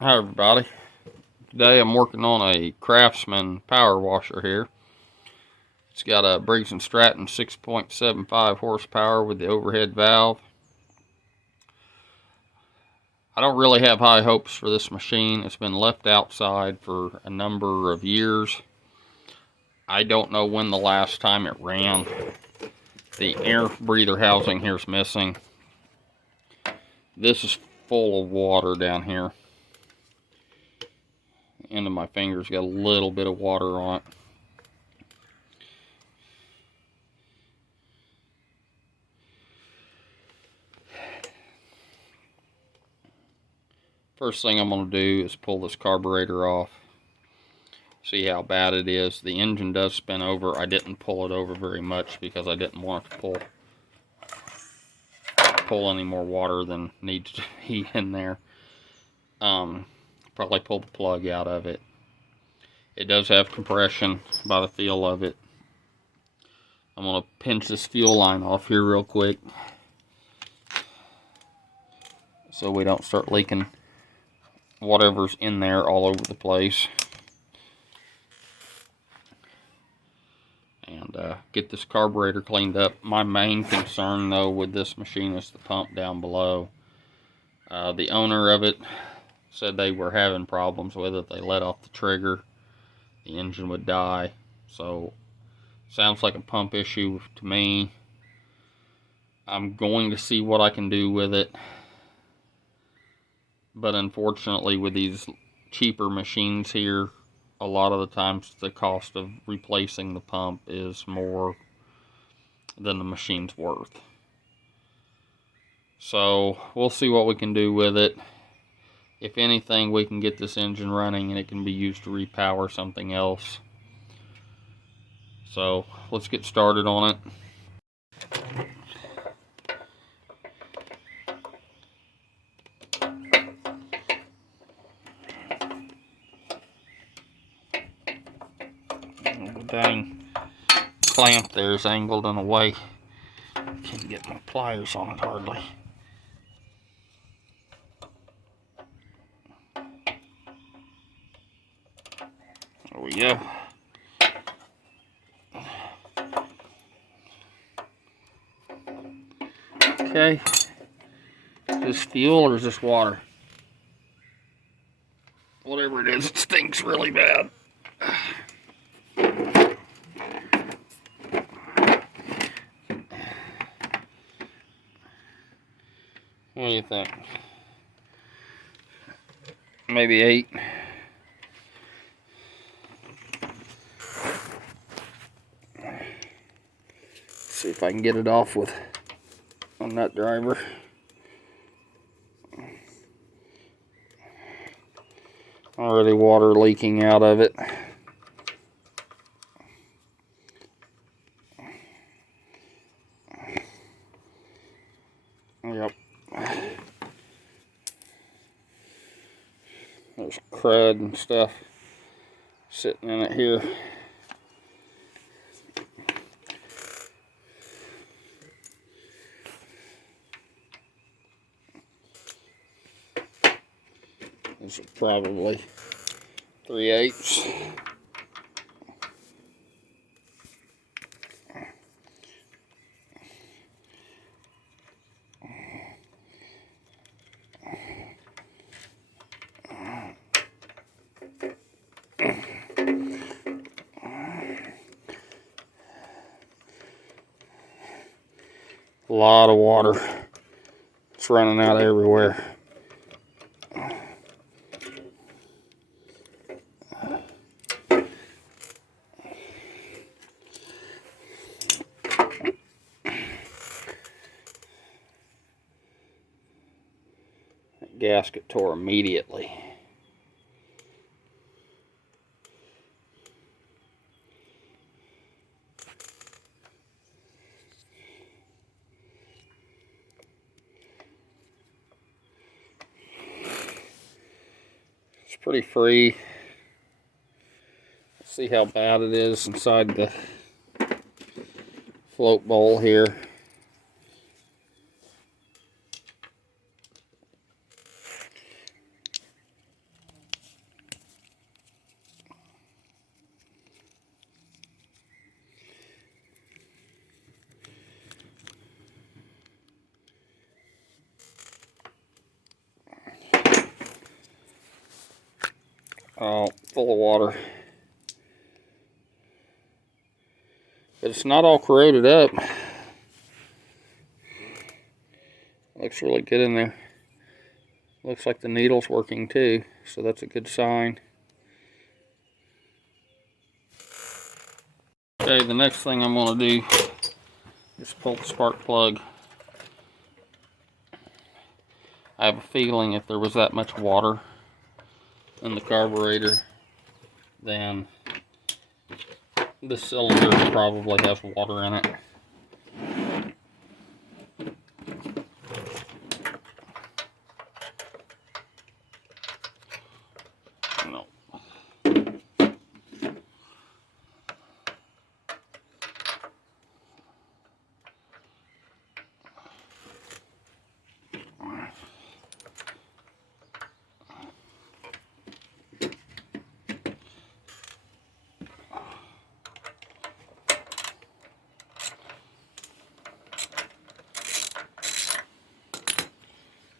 Hi everybody. Today I'm working on a Craftsman power washer here. It's got a Briggs & Stratton 6.75 horsepower with the overhead valve. I don't really have high hopes for this machine. It's been left outside for a number of years. I don't know when the last time it ran. The air breather housing here is missing. This is full of water down here. The end of my finger's got a little bit of water on it. First thing I'm going to do is pull this carburetor off. See how bad it is. The engine does spin over. I didn't pull it over very much because I didn't want it to pull any more water than needs to be in there. Probably pull the plug out of it. It does have compression by the feel of it. I'm going to pinch this fuel line off here real quick so we don't start leaking whatever's in there all over the place. And get this carburetor cleaned up. My main concern though with this machine is the pump down below. The owner of it said they were having problems with it. They let off the trigger, the engine would die. So sounds like a pump issue to me. I'm going to see what I can do with it, but unfortunately with these cheaper machines here, a lot of the times the cost of replacing the pump is more than the machine's worth. So we'll see what we can do with it. If anything, we can get this engine running and it can be used to repower something else. So let's get started on it. The dang clamp there is angled in a way. Can't get my pliers on it hardly. There we go. Okay. Is this fuel or is this water? Whatever it is, it stinks really bad. What do you think? Maybe 8. See if I can get it off with a nut driver. Already water leaking out of it. Yep. There's crud and stuff sitting in it here. This is probably 3/8. A lot of water. It's running out everywhere. That gasket tore immediately. It's pretty free. Let's see how bad it is inside the float bowl here. Oh, full of water. But it's not all corroded up. Looks really good in there. Looks like the needle's working too, so that's a good sign. Okay, the next thing I'm going to do is pull the spark plug. I have a feeling if there was that much water in the carburetor, then this cylinder probably has water in it. No.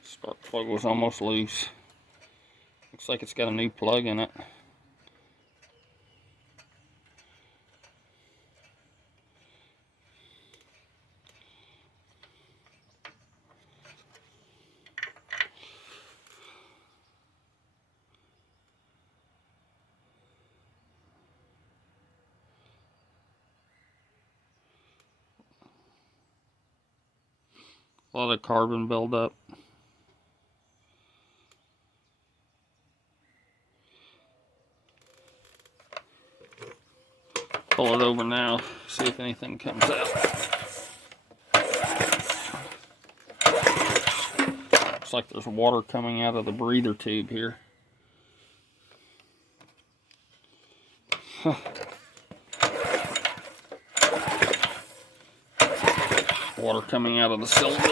Spark plug was almost loose. Looks like it's got a new plug in it. A lot of carbon buildup. Pull it over now, see if anything comes out. Looks like there's water coming out of the breather tube here. Water coming out of the cylinder.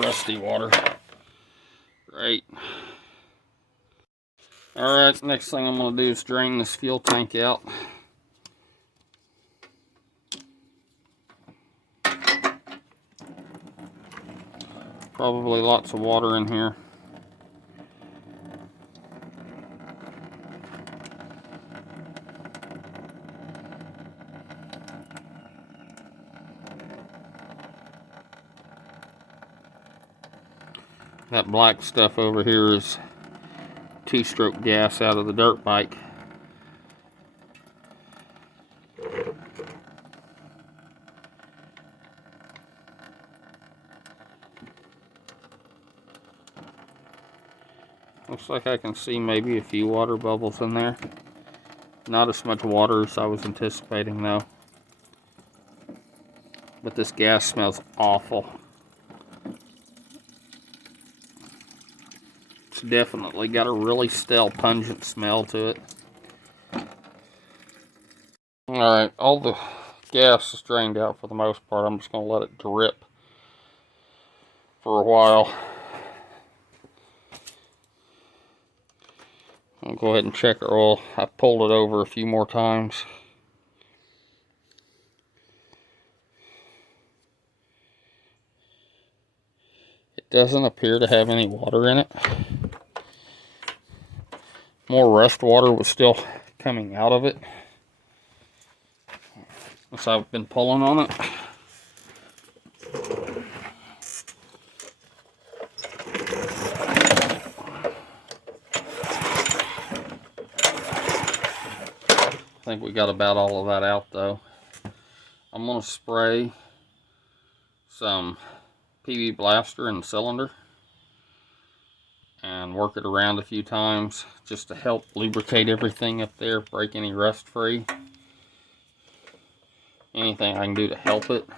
Rusty water. Great. Alright, next thing I'm going to do is drain this fuel tank out. Probably lots of water in here. That black stuff over here is two-stroke gas out of the dirt bike. Looks like I can see maybe a few water bubbles in there. Not as much water as I was anticipating though. But this gas smells awful. It's definitely got a really stale, pungent smell to it. Alright, all the gas is drained out for the most part. I'm just going to let it drip for a while. I'll go ahead and check our oil. I pulled it over a few more times. It doesn't appear to have any water in it. More rust water was still coming out of it as I've been pulling on it. I think we got about all of that out though. I'm going to spray some PB Blaster in the cylinder and work it around a few times just to help lubricate everything up there, break any rust free. Anything I can do to help it,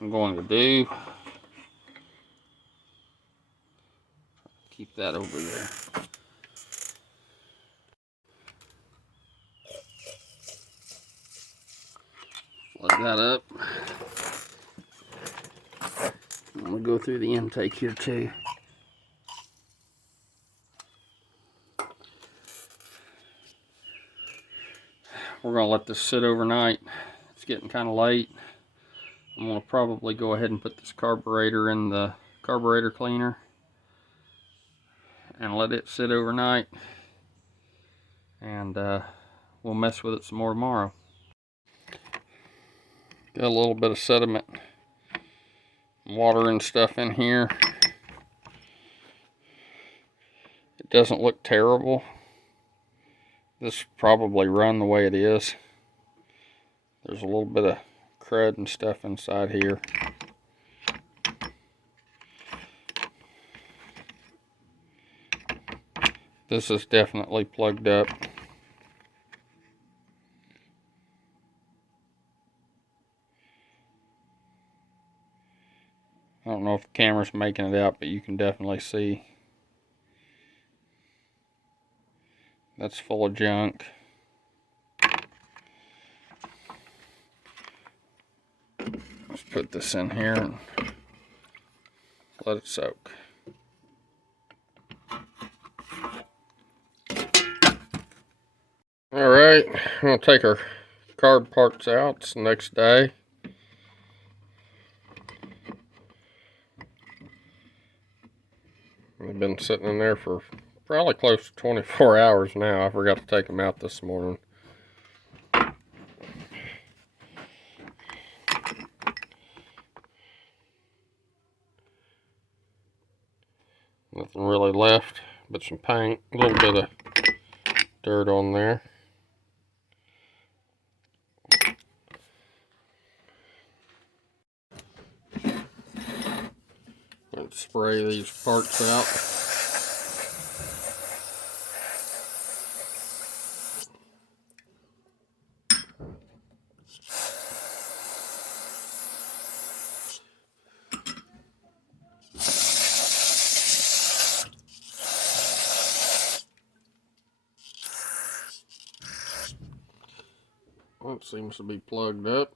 I'm going to do. Keep that over there. Plug that up. I'm going to go through the intake here too. We're going to let this sit overnight. It's getting kind of late. I'm going to probably go ahead and put this carburetor in the carburetor cleaner and let it sit overnight, and we'll mess with it some more tomorrow. Got a little bit of sediment, water and stuff in here. It doesn't look terrible. This probably run the way it is. There's a little bit of crud and stuff inside here. This is definitely plugged up. I don't know if the camera's making it out, but you can definitely see that's full of junk. Let's put this in here and let it soak. Alright, I'm going to take our carb parts out. It's the next day. They've been sitting in there for probably close to 24 hours now. I forgot to take them out this morning. Nothing really left but some paint, a little bit of dirt on there. Let's spray these parts out. Well, it seems to be plugged up.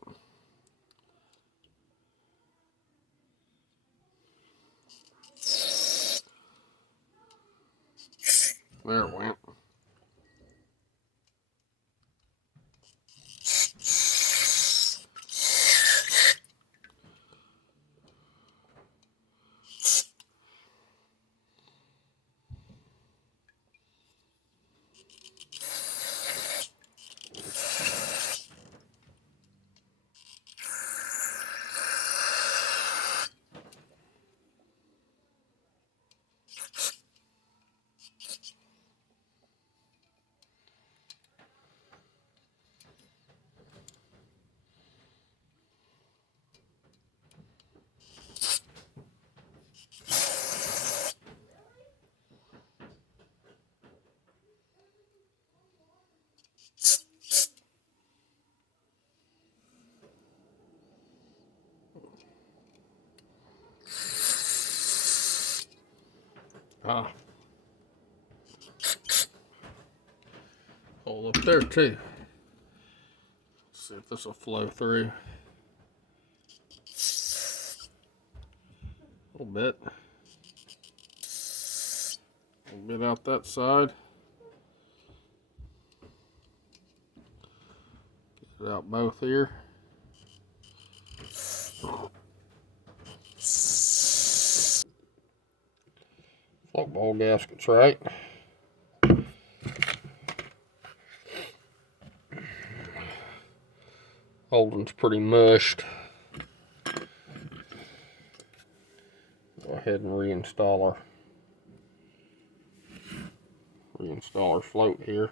There it went. Ah, hole up there too. Let's see if this will flow through. A little bit. A little bit out that side. Get it out both here. Float bowl gasket's right. Holding's pretty mushed. Go ahead and reinstall our float here.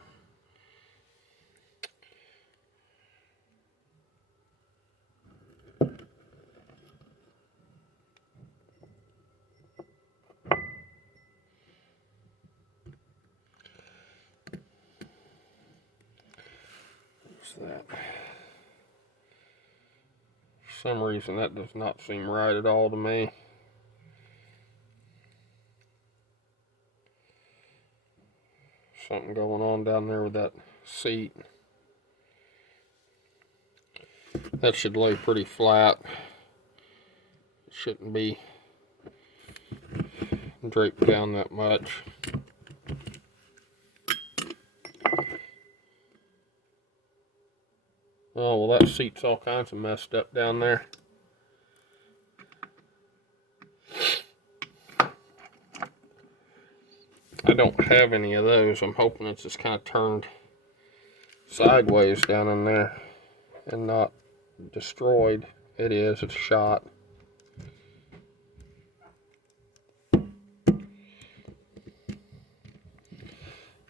That. For some reason that does not seem right at all to me. Something going on down there with that seat. That should lay pretty flat. It shouldn't be draped down that much. Oh, well, that seat's all kinds of messed up down there. I don't have any of those. I'm hoping it's just kind of turned sideways down in there and not destroyed. It is, it's shot.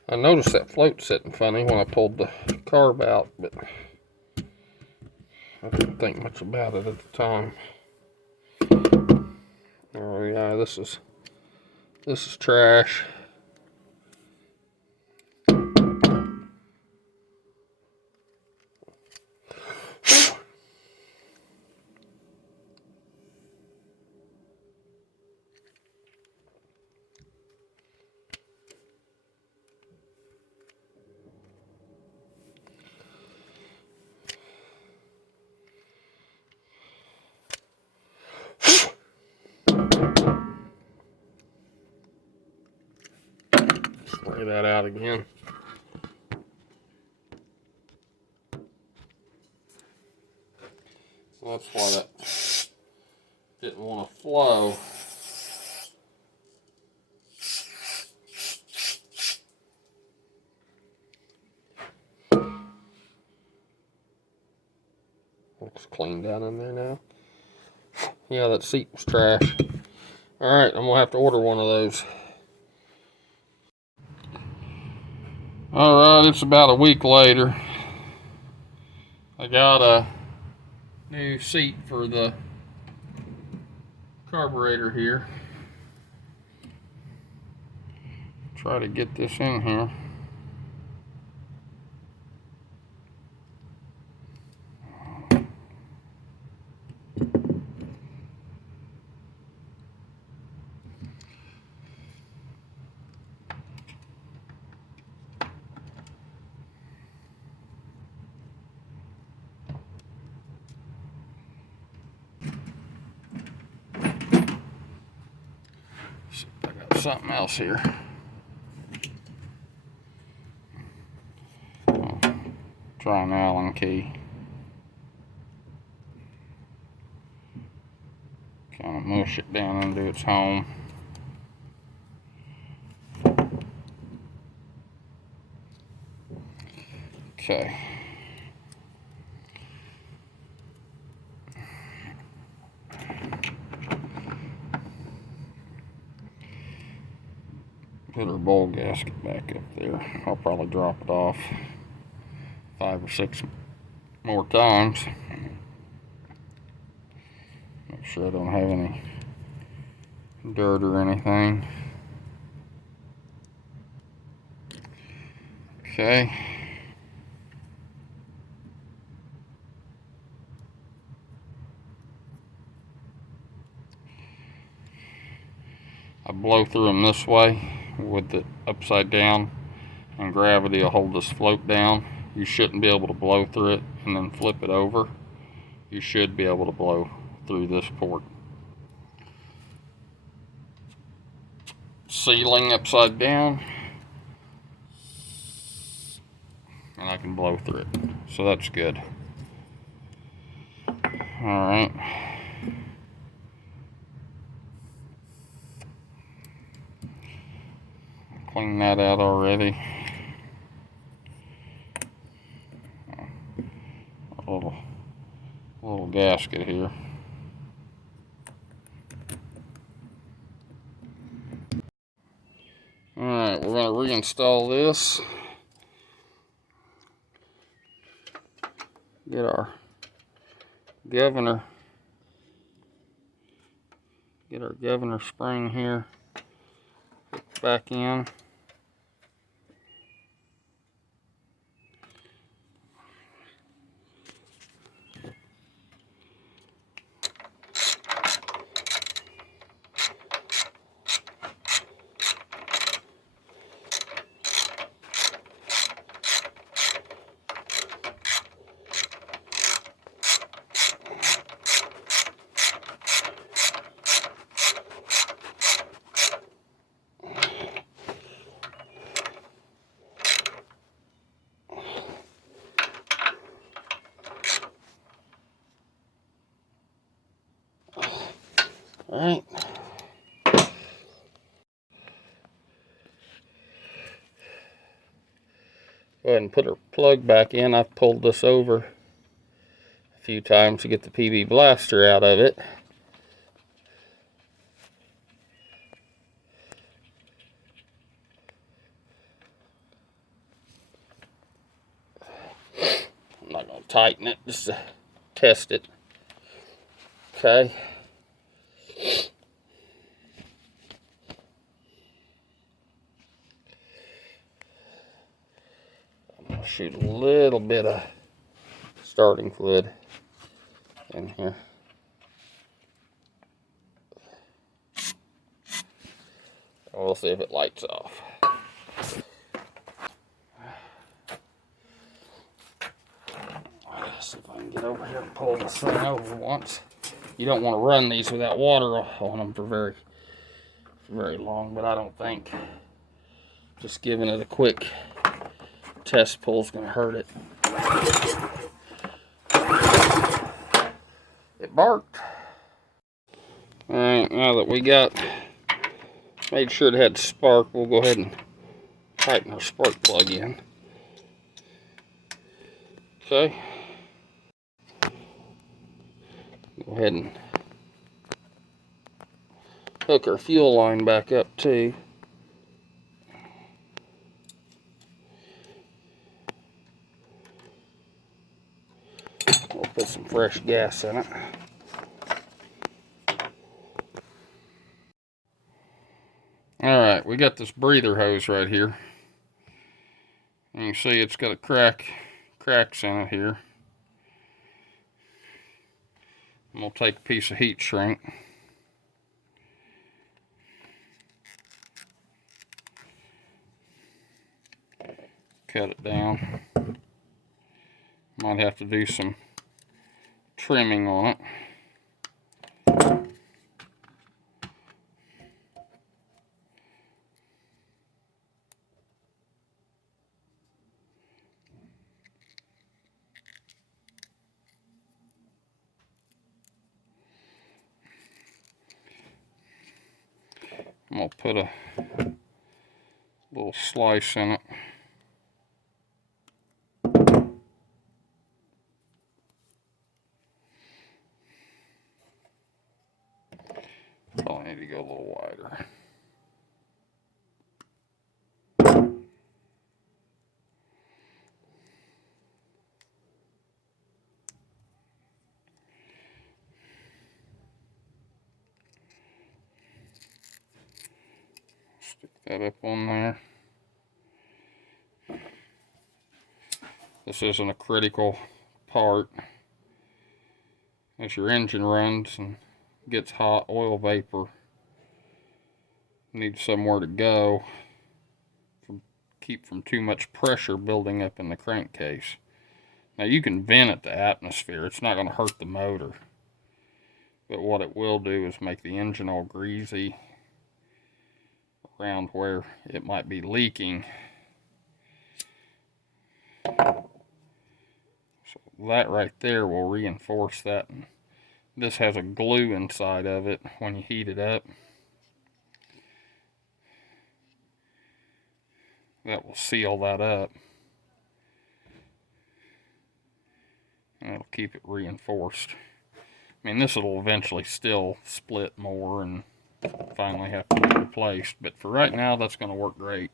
I noticed that float sitting funny when I pulled the carb out, but I didn't think much about it at the time. Oh yeah, this is trash. Spray that out again. So that's why that didn't want to flow. Looks clean down in there now. Yeah, that seat was trash. Alright, I'm going to have to order one of those. Alright, it's about a week later. I got a new seat for the carburetor here. Try to get this in here. I got something else here. Try an Allen key. Kind of mush it down into its home. Okay. Put our bowl gasket back up there. I'll probably drop it off 5 or 6 more times. Make sure I don't have any dirt or anything. Okay. I blow through them this way with it upside down, and gravity will hold this float down. You shouldn't be able to blow through it and then flip it over. You should be able to blow through this port. Sealing upside down, and I can blow through it, so that's good. Alright. Clean that out already. A little gasket here. Alright, we're going to reinstall this. Get our governor. Get our governor spring here back in. Alright. Go ahead and put our plug back in. I've pulled this over a few times to get the PB blaster out of it. I'm not going to tighten it just to test it. Okay. I'm going to shoot a little bit of starting fluid in here. We'll see if it lights off. Let's see if I can get over here and pull this thing over once. You don't want to run these without water on them for very long, but I don't think just giving it a quick test pull is going to hurt it. It barked. Alright, now that we made sure it had spark, we'll go ahead and tighten our spark plug in. Okay. Go ahead and hook our fuel line back up too. We'll put some fresh gas in it. Alright, we got this breather hose right here. And you can see it's got cracks in it here. And we'll take a piece of heat shrink. Cut it down. Might have to do some trimming on it. I'm going to put a little slice in it. Probably need to go a little wider. Stick that up on there. This isn't a critical part. As your engine runs and gets hot, oil vapor needs somewhere to go. Keep from too much pressure building up in the crankcase. Now you can vent it to atmosphere. It's not going to hurt the motor. But what it will do is make the engine all greasy around where it might be leaking. So that right there will reinforce that. This has a glue inside of it when you heat it up. That will seal that up. And it'll keep it reinforced. I mean, this will eventually still split more and finally have to be replaced. But for right now, that's going to work great.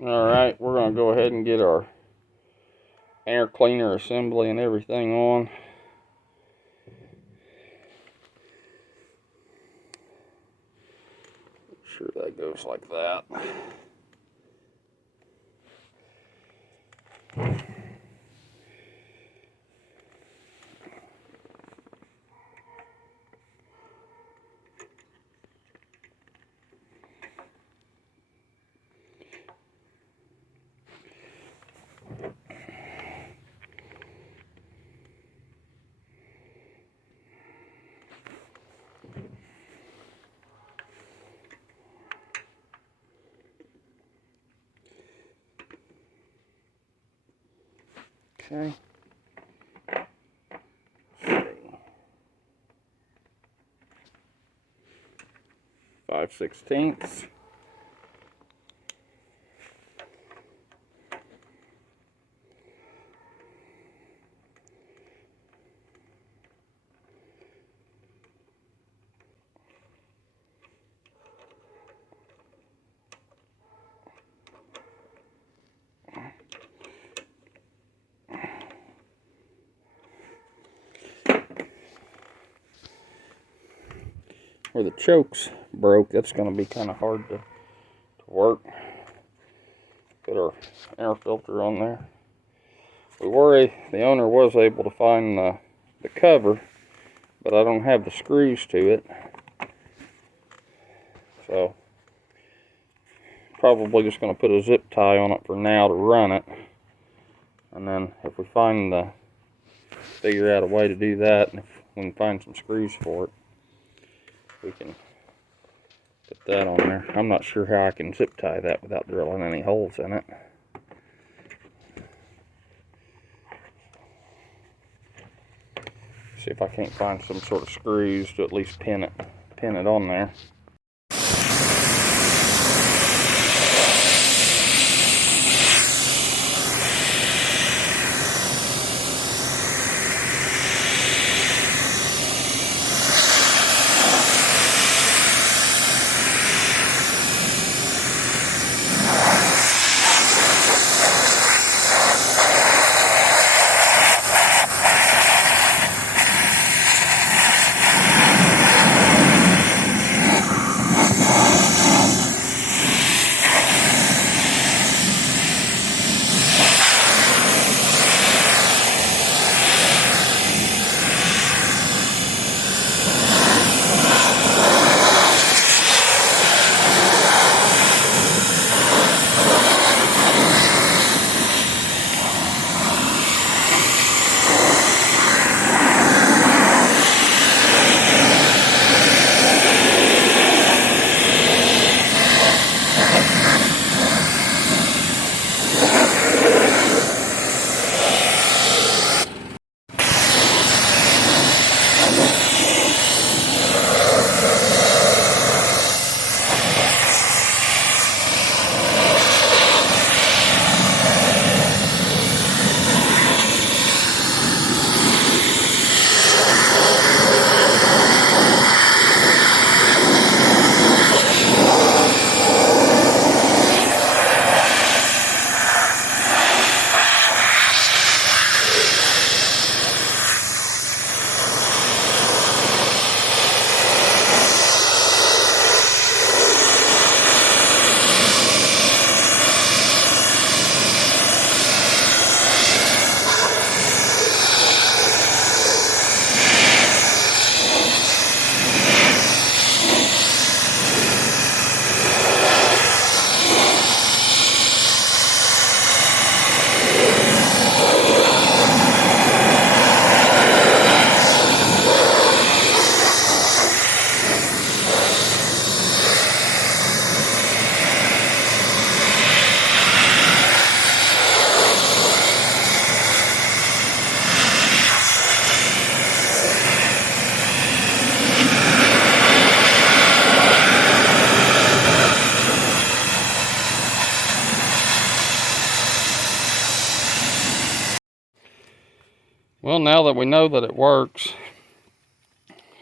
Alright, we're going to go ahead and get our air cleaner assembly and everything on. Make sure that goes like that. Okay. 5/16. where the choke's broke. That's going to be kind of hard to work. Put our air filter on there. The owner was able to find the cover, but I don't have the screws to it. So, probably just going to put a zip tie on it for now to run it. And then if we figure out a way to do that, and if we can find some screws for it, we can put that on there. I'm not sure how I can zip tie that without drilling any holes in it. See if I can't find some sort of screws to at least pin it on there. Well, now that we know that it works,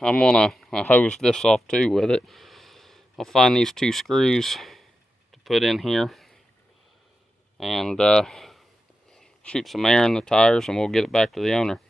I'm gonna hose this off too with it. I'll find these 2 screws to put in here and shoot some air in the tires, and we'll get it back to the owner.